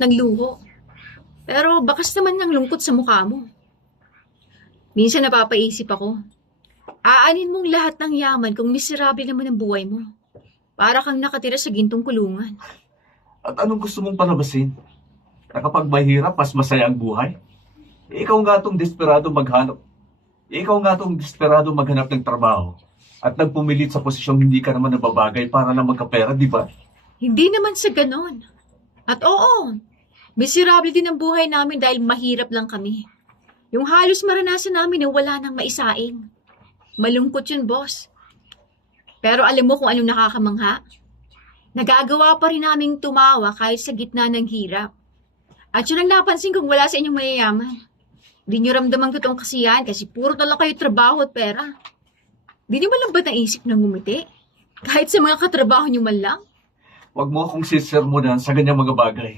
ng luho. Pero bakas naman ng lungkot sa mukha mo. Minsan napapaisip ako, aanin mong lahat ng yaman kung miserable naman ang buhay mo. Para kang nakatira sa gintong kulungan. At anong gusto mong palabasin? Na kapag mahirap, mas masaya ang buhay? Ikaw nga tong desperado maghanap. Ikaw nga tong desperado maghanap ng trabaho. At nagpumilit sa posisyong hindi ka naman nababagay para lang magkapera, di ba? Hindi naman sa ganon. At oo, miserable din ang buhay namin dahil mahirap lang kami. Yung halos maranasan namin na wala nang maisaing. Malungkot yun, boss. Pero alam mo kung anong nakakamangha? Nagagawa pa rin naming tumawa kahit sa gitna ng hirap. At yun ang napansin kong wala sa inyong mayayaman. Di nyo ramdam ang totoong kasiyahan kasi puro na lang kayo trabaho at pera. Di nyo malang ba naisip na ngumiti? Kahit sa mga katrabaho nyo man lang? Huwag mo akong sisermonan sa ganyang mga bagay.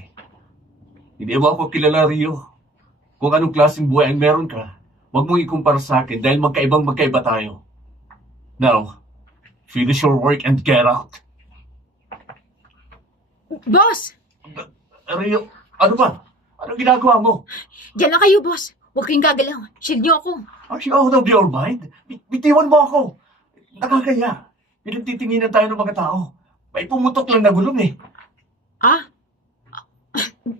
Hindi mo ako kilala, Rio. Kung anong klaseng buhay ang meron ka, huwag mong ikumpara sa akin dahil magkaiba tayo. Now, finish your work and get out. Boss! Rio, ano ba? Anong ginagawa mo? Diyan lang kayo, boss. Huwag kayong gagalaw. Shield nyo ako. Are you out of your mind? Bitiwan mo ako. Nakakaya. Pinagtitinginan tayo ng mga tao. May pumutok lang na gulong eh. Ah?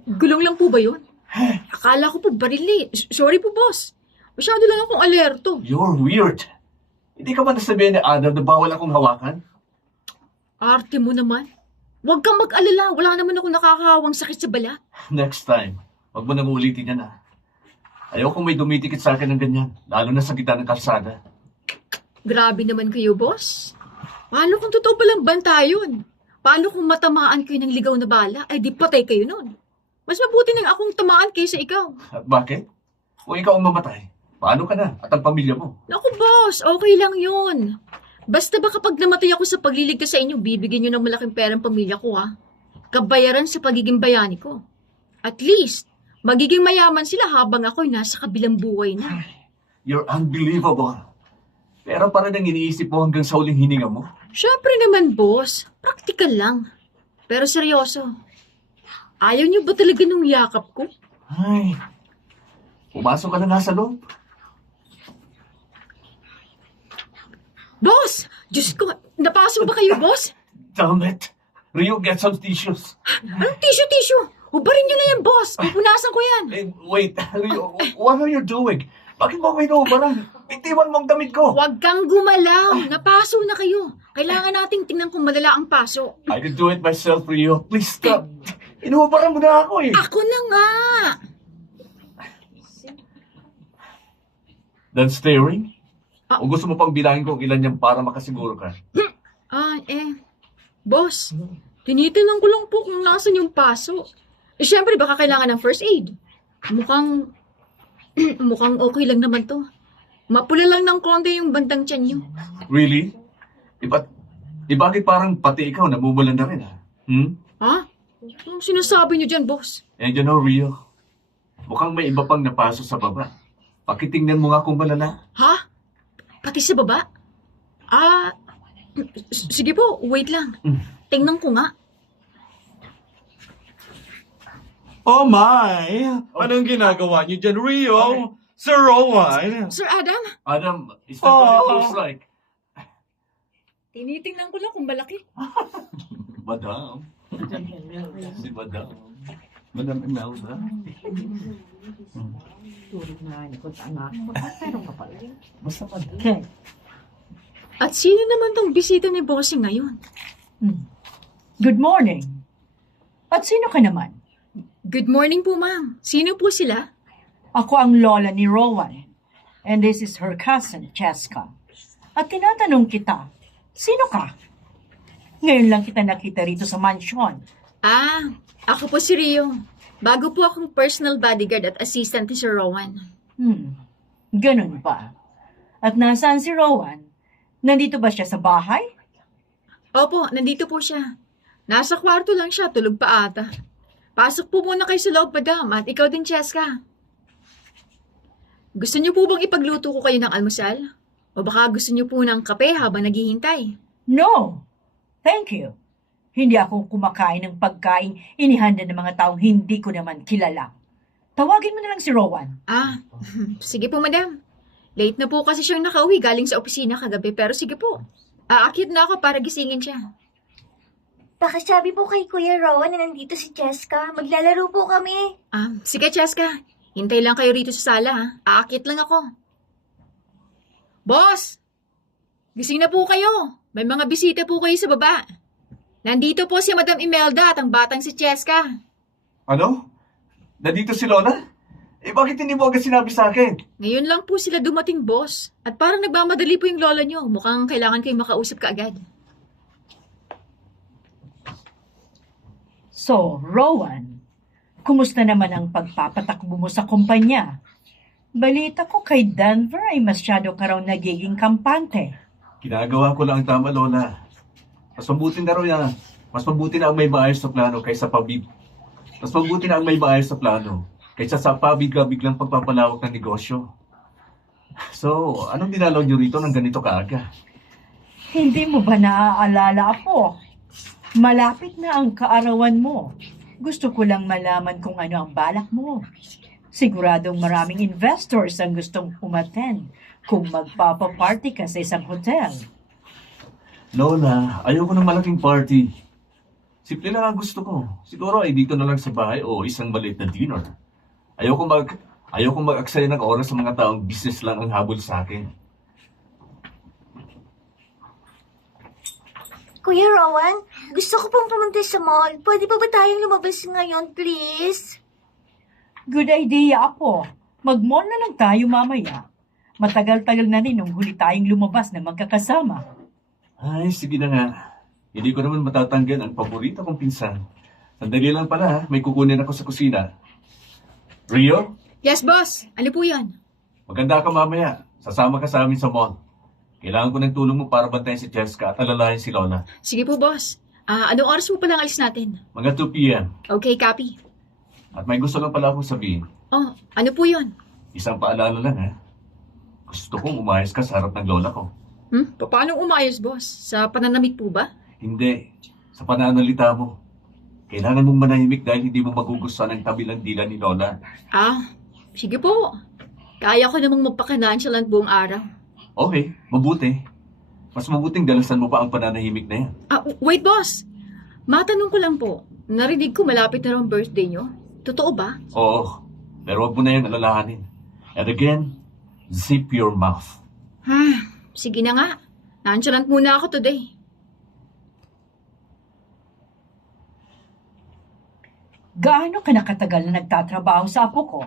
Gulong lang po ba yun? Akala ko po baril eh. Sorry po, boss. Masyado lang akong alerto. You're weird. Hindi ka ba nasabihin ni Adam na bawal akong hawakan? Arte mo naman. Huwag kang mag-alala. Wala naman ako nakakahawang sakit sa balat. Next time, wag mo nang ulitin yan ah. Ayokong may dumitikit sa akin ng ganyan, lalo na sa gitna ng kalsada. Grabe naman kayo, boss. Paano kung totoo palang banta yun? Paano kung matamaan kayo ng ligaw na bala? Ay di patay kayo nun. Mas mabuti nang akong tamaan kaysa ikaw. At bakit? Kung ikaw ang mamatay, paano ka na at ang pamilya mo? Naku, boss. Okay lang yun. Basta ba kapag namatay ako sa pagliligtas sa inyo, bibigyan nyo ng malaking perang pamilya ko, ha? Kabayaran sa pagiging bayani ko. At least, magiging mayaman sila habang ako'y nasa kabilang buhay na. You're unbelievable. Pero parang ang iniisip mo hanggang sa huling hininga mo. Siyempre naman, boss. Praktikal lang. Pero seryoso. Ayaw niyo ba talaga nung yakap ko? Ay, pumasok ka na nga sa loob. Boss! Diyos ko, napasok ba kayo, boss? Damn it. Rio, get some tissues. Anong tissue? Ubarin niyo na yan, boss. Pupunasan ko yan. Eh, wait, Rio, what are you doing? Bakit mo ako inuubaran? Bitiwan mo ang damit ko. Huwag kang gumalaw. Napaso na kayo. Kailangan nating tingnan kung malala ang paso. I can do it myself, Rio. Please stop. Inuubaran mo na ako eh. Ako na nga. Then staring? Ah. O gusto mo pang bilangin kung ilan yan para makasiguro ka? Boss, tinitingnan ko lang po kung nasan yung paso. Siyempre, baka kailangan ng first aid. Mukhang okay lang naman to. Mapula lang ng konti yung bandang tiyan nyo. Really? Bakit parang pati ikaw namumulan na rin ha? Ha? Anong sinasabi nyo dyan, boss? And you know, Rio, mukhang may iba pang napaso sa baba. Pakitingnan mo nga kung malala. Ha? Pati sa baba? Sige po, wait lang. Tingnan ko nga. Oh my! Anong ginagawa niyo dyan, Rio? Okay. Sir Rowan? Sir Adam, Adam, is that what it Oh. looks like? tinitingnan ko lang kung malaki. Madam. Si Madam. Madam Imelda. Tulog na niya kung saan ako. Meron ka pala yun. Basta Madam. At sino naman tong bisita ni Bossing ngayon? Good morning. At sino ka naman? Good morning po, ma'am. Sino po sila? Ako ang lola ni Rowan. And this is her cousin, Cheska. At tinatanong kita, sino ka? Ngayon lang kita nakita rito sa mansion. Ako po si Rio. Bago po akong personal bodyguard at assistant ni Sir Rowan. Ganun pa. At nasaan si Rowan? Nandito ba siya sa bahay? Opo, nandito po siya. Nasa kwarto lang siya, tulog pa ata. Pasok po muna kayo sa loob, madam, at ikaw din, Cheska. Gusto niyo po bang ipagluto ko kayo ng almusal? O baka gusto niyo po ng kape habang naghihintay? No. Thank you. Hindi ako kumakain ng pagkain inihanda ng mga taong hindi ko naman kilala. Tawagin mo na lang si Rowan. Ah, sige po, madam. Late na po kasi siyang nakauwi galing sa opisina kagabi, pero sige po. Aakyat na ako para gisingin siya. Pakisabi po kay Kuya Rowan na nandito si Cheska. Maglalaro po kami. Sige, Cheska. Hintay lang kayo rito sa sala, ha? Aakyat lang ako. Boss! Gising na po kayo. May mga bisita po kayo sa baba. Nandito po si Madam Imelda at ang batang si Cheska. Ano? Nandito si Lola? Bakit hindi mo agad sinabi sa akin? Ngayon lang po sila dumating, boss. At parang nagmamadali po yung lola nyo. Mukhang kailangan kayong makausap kaagad. So, Rowan, kumusta naman ang pagpapatakbo mo sa kumpanya? Balita ko kay Denver ay masyado ka raw nagiging kampante. Ginagawa ko lang ang tama, Lola. Mas mabuti na raw yan. Mas mabuti na ang may maayos na plano kaysa sa pabigla-biglang pagpapalawak ng negosyo. So, anong dinalaw niyo rito ng ganito kaaga? Hindi mo ba naaalala, Apo? Malapit na ang kaarawan mo. Gusto ko lang malaman kung ano ang balak mo. Siguradong maraming investors ang gustong umattend kung magpapaparty ka sa isang hotel. Lola, ayoko ng malaking party. Simple lang ang gusto ko. Siguro ay dito na lang sa bahay o isang maliit na dinner. Ayoko mag-aksaya ng oras sa mga taong business lang ang habol sa akin. Kuya Rowan, gusto ko pong pumunta sa mall. Pwede pa ba tayong lumabas ngayon, please? Good idea, Apo. Mag-mall na lang tayo mamaya. Matagal-tagal na rin nung huli tayong lumabas na magkakasama. Ay, sige na nga. Hindi ko naman matatanggal ang paborito kong pinsan. Sandali lang pala, ha? May kukunin ako sa kusina. Rio, Yes, boss. Ano po yan? maganda ka mamaya. Sasama ka sa amin sa mall. Kailangan ko ng tulong mo para bantayan si Jessica at alalayan si Lola. Sige po, boss. Anong oras po palang alis natin? Mga 2 p.m. Okay, copy. At may gusto lang pala akong sabihin. Oh, ano po yun? Isang paalala lang, ha? Gusto kong umayos ka sa harap ng lola ko. Paano umayos, boss? Sa pananamit po ba? Hindi. Sa pananalita mo. Kailangan mong manahimik dahil hindi mo magugustuhan ang kabilang dila ni Lola. Sige po. Kaya ko namang magpakanaan siya lang buong araw. Okay, mabuti. Mas mabuting dalasan mo pa ang pananahimik na yan. Wait, boss. Matanong ko lang po. Narinig ko malapit na raw ang birthday nyo. Totoo ba? Oo, pero wag mo na yung alalahanin. And again, zip your mouth. Sige na nga. Nonchalant muna ako today. Gaano ka nakatagal na nagtatrabaho sa apo ko?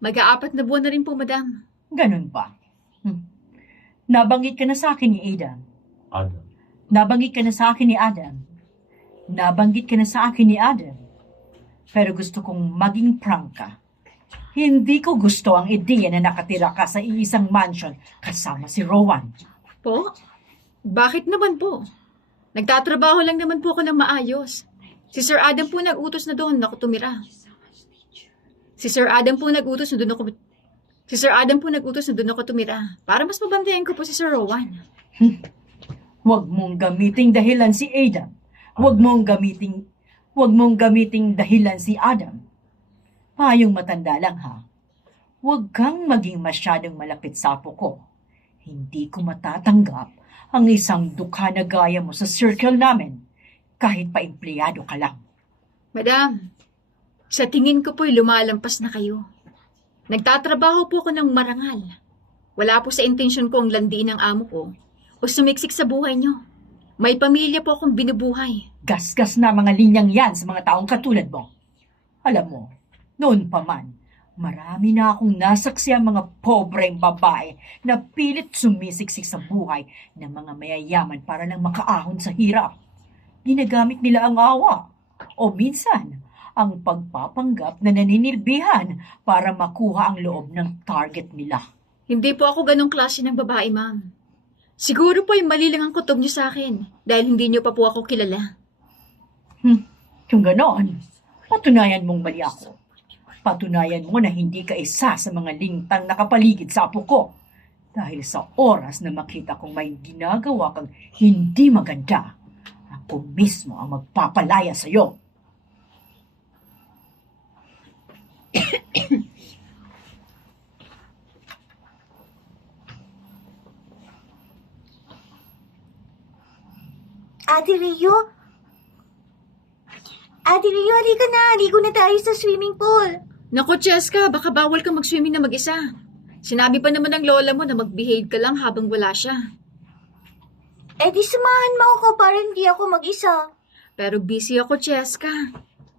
Mag-4 na buwan na rin po, madam. Ganun ba? Nabanggit ka na sa akin ni Adam. Adam. Nabanggit ka na sa akin ni Adam. Nabanggit ka na sa akin ni Adam. Pero gusto kong maging frank ka. Hindi ko gusto ang ideya na nakatira ka sa iisang mansion kasama si Rowan. Po? Bakit naman po? Nagtatrabaho lang naman po ako ng maayos. Si Sir Adam po nag-utos na doon ako tumira. Si Sir Adam po nag-utos na doon ako tumira para mas mabantayan ko po si Sir Rowan. Huwag mong gamiting dahilan si Adam. Huwag mong gamiting dahilan si Adam. Payong matanda lang, ha? Huwag kang maging masyadong malapit sa apo ko. Hindi ko matatanggap ang isang dukha na gaya mo sa circle namin kahit pa empleyado ka lang. Madam, sa tingin ko po'y lumalampas na kayo. Nagtatrabaho po ako ng marangal. Wala po sa intensyon ko ang landiin ng amo ko o sumiksik sa buhay niyo. May pamilya po akong binubuhay. Gasgas na mga linyang yan sa mga taong katulad mo. Alam mo, noon pa man, marami na akong nasaksi ang mga pobreng babae na pilit sumisiksik sa buhay ng mga mayayaman para lang makaahon sa hirap. Ginagamit nila ang awa o minsan ang pagpapanggap na naninilbihan para makuha ang loob ng target nila. Hindi po ako ganong klase ng babae, ma'am. Siguro po ay mali lang ang kutob niyo sa akin dahil hindi niyo pa po ako kilala. Kung ganon, patunayan mong mali ako. Patunayan mo na hindi ka isa sa mga lintang nakapaligid sa apo ko. Dahil sa oras na makita kong may ginagawa kang hindi maganda, Ako mismo ang magpapalaya sa'yo. Ate Rio? Ate Rio, halika na. Haligo na tayo sa swimming pool. Naku, Cheska, baka bawal kang mag-swimming na mag-isa. Sinabi pa naman ng lola mo na mag-behave ka lang habang wala siya. Eh di samahan mo ako para hindi ako mag-isa. Pero busy ako, Cheska.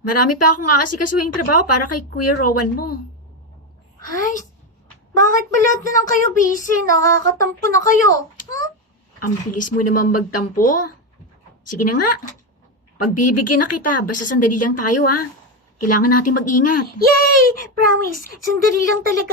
Marami pa akong aasikasuhing trabaho para kay Kuya Rowan mo. Ay, bakit ba lahat na lang kayo busy? Nakakatampo na kayo. Ang bilis mo naman magtampo. Sige na nga. Pagbibigyan na kita, basta sandali lang tayo ha. Kailangan natin mag-ingat. Yay! Promise, sandali lang talaga.